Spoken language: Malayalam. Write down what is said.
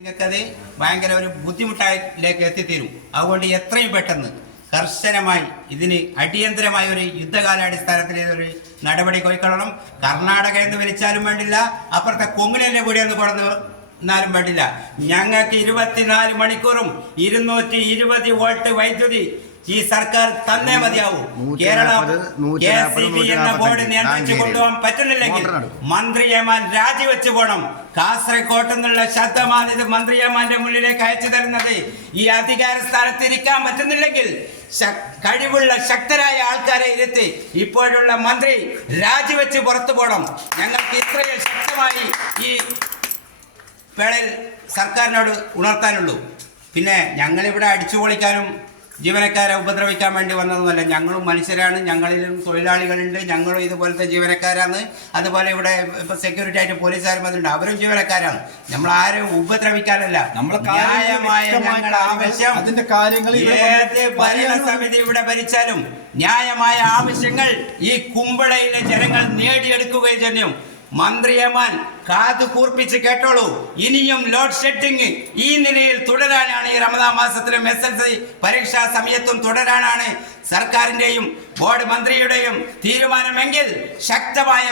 നിങ്ങൾക്കത് ഭയങ്കര ഒരു ബുദ്ധിമുട്ടിലേക്ക് എത്തിത്തീരും. അതുകൊണ്ട് എത്രയും പെട്ടെന്ന് കർശനമായി ഇതിന് അടിയന്തരമായ ഒരു യുദ്ധകാലാടിസ്ഥാനത്തിൽ ഒരു നടപടി കൈക്കൊള്ളണം. കർണാടക എന്ന് വിളിച്ചാലും വേണ്ടില്ല, അപ്പുറത്തെ കൊങ്ങിനെ കൂടി ഒന്ന് കൊടുന്ന് എന്നാലും വേണ്ടില്ല. ഞങ്ങൾക്ക് 24 മണിക്കൂറും 220 വോൾട്ട് വൈദ്യുതി ഈ സർക്കാർ തന്നേ മതിയാവൂ. കേരള KEB എന്ന ബോർഡ് നിയന്ത്രിച്ചു കൊണ്ടുപോകാൻ പറ്റുന്നില്ലെങ്കിൽ മന്ത്രി ഏമാൻ രാജിവെച്ചു പോകണം. കാസർകോട്ട് നിന്നുള്ള ശബ്ദമാണ് ഇത് മന്ത്രി ഏമാന്റെ മുന്നിലേക്ക് അയച്ചു തരുന്നത്. ഈ അധികാര സ്ഥാനത്ത് ഇരിക്കാൻ പറ്റുന്നില്ലെങ്കിൽ കഴിവുള്ള ശക്തരായ ആൾക്കാരെ ഇരുത്തി ഇപ്പോഴുള്ള മന്ത്രി രാജിവെച്ച് പുറത്തു പോകണം. ഞങ്ങൾക്ക് ഇത്രയും ശക്തമായി ഈ വേളയിൽ സർക്കാരിനോട് ഉണർത്താനുള്ളൂ. പിന്നെ ഞങ്ങളിവിടെ അടിച്ചു പൊളിക്കാനും ജീവനക്കാരെ ഉപദ്രവിക്കാൻ വേണ്ടി വന്നതൊന്നുമല്ല. ഞങ്ങളും മനുഷ്യരാണ്, ഞങ്ങളിലും തൊഴിലാളികളുണ്ട്, ഞങ്ങളും ഇതുപോലത്തെ ജീവനക്കാരാണ്. അതുപോലെ ഇവിടെ ഇപ്പൊ സെക്യൂരിറ്റി ആയിട്ട് പോലീസുകാരും വന്നിട്ടുണ്ട്, അവരും ജീവനക്കാരാണ്. നമ്മൾ ആരും ഉപദ്രവിക്കാനല്ല. ന്യായമായ ഞങ്ങളുടെ ആവശ്യം ഏത് ഭരണസമിതി ഇവിടെ ഭരിച്ചാലും ന്യായമായ ആവശ്യങ്ങൾ ഈ കുമ്പളയിലെ ജനങ്ങൾ നേടിയെടുക്കുകയും ചെയ്യും. മന്ത്രി ഏമാൻ കാതു കൂർപ്പിച്ച് കേട്ടോളൂ. ഇനിയും ലോഡ് ഷെഡിങ് ഈ നിലയിൽ തുടരാനാണ് ഈ റമദാൻ മാസത്തിലും SSLC പരീക്ഷാ സമയത്തും തുടരാനാണ് സർക്കാരിന്റെയും ബോർഡ് മന്ത്രിയുടെയും തീരുമാനമെങ്കിൽ ശക്തമായ